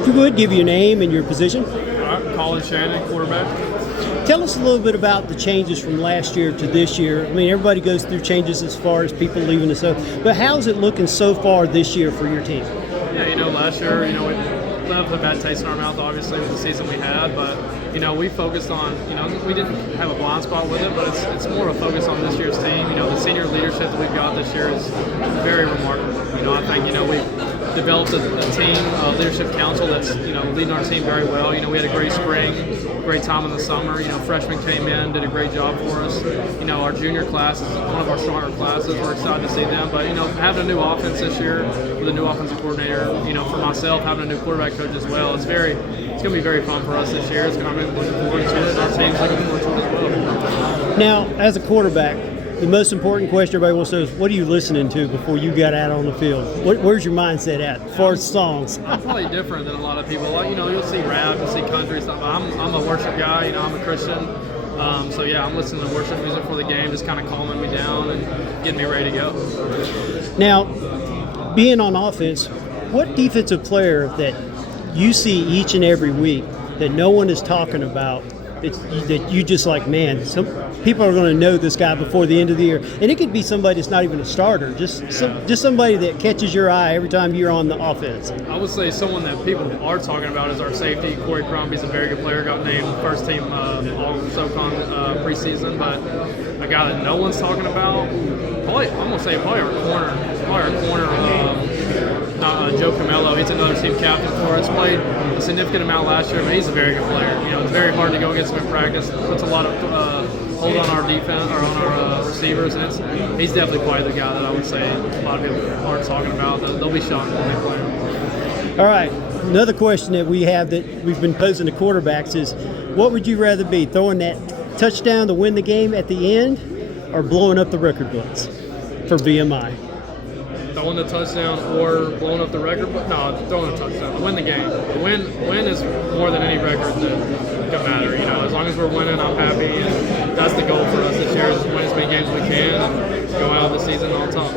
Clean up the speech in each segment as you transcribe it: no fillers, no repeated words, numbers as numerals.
If you would, give your name and your position. Colin Shannon, quarterback. Tell us a little bit about the changes from last year to this year. I mean, everybody goes through changes as far as people leaving the show, but how's it looking so far this year for your team? Yeah, last year, we left a bad taste in our mouth, obviously, with the season we had, but, we focused on, we didn't have a blind spot with it, but it's more of a focus on this year's team. The senior leadership that we've got this year is very remarkable. I think, we've developed a team, leadership council that's, leading our team very well. We had a great spring, great time in the summer. Freshmen came in, did a great job for us. Our junior class is one of our stronger classes. We're excited to see them. But, having a new offense this year with a new offensive coordinator, for myself, having a new quarterback coach as well, it's going to be very fun for us this year. It's going to be looking forward to it. Our team's looking forward to it as well. Now, as a quarterback, the most important question everybody wants to know is, what are you listening to before you got out on the field? Where's your mindset at as far as songs? I'm probably different than a lot of people. You'll see rap, you'll see country stuff. I'm a worship guy. I'm a Christian. So yeah, I'm listening to worship music for the game, just kind of calming me down and getting me ready to go. Now, being on offense, what defensive player that you see each and every week that no one is talking about, that you just like, man, some people are going to know this guy before the end of the year, and it could be somebody that's not even a starter, just somebody that catches your eye every time you're on the offense. I would say someone that people are talking about is our safety. Corey Crombie's a very good player, got named first team all SoCon preseason, but a guy that no one's talking about, probably our corner. Joe Camello, he's another team captain for us. Played a significant amount last year, but he's a very good player. It's very hard to go against him in practice. Puts a lot of hold on our defense or on our receivers, and he's definitely probably the guy that I would say a lot of people aren't talking about. They'll be shocked when they play him. All right, another question that we have that we've been posing to quarterbacks is, what would you rather be, throwing that touchdown to win the game at the end, or blowing up the record books for VMI? Throwing the touchdown or blowing up the record? No, throwing the touchdown to win the game. The win is more than any record that can matter. As long as we're winning, I'm happy, and that's the goal for us this year: is to win as many games as we can and go out of the season on top.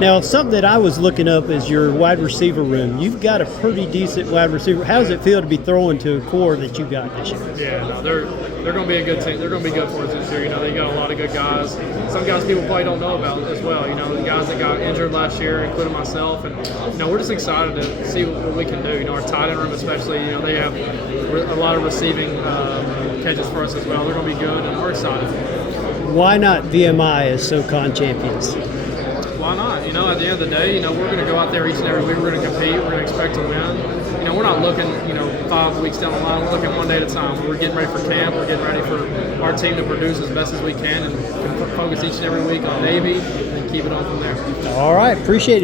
Now, something that I was looking up is your wide receiver room. You've got a pretty decent wide receiver. How does it feel to be throwing to a core that you got this year? Yeah, no, they're going to be a good team. They're going to be good for us this year. They got a lot of good guys. Some guys people probably don't know about as well. The guys that got injured last year, including myself, and we're just excited to see what we can do. Our tight end room, especially, they have a lot of receiving catches for us as well. They're going to be good, and we're excited. Why not VMI as SoCon champions? Why not? At the end of the day, we're going to go out there each and every week. We're going to compete. We're going to expect to win. We're not looking, 5 weeks down the line. We're looking one day at a time. We're getting ready for camp. We're getting ready for our team to produce as best as we can and focus each and every week on Navy and keep it on from there. All right. Appreciate it.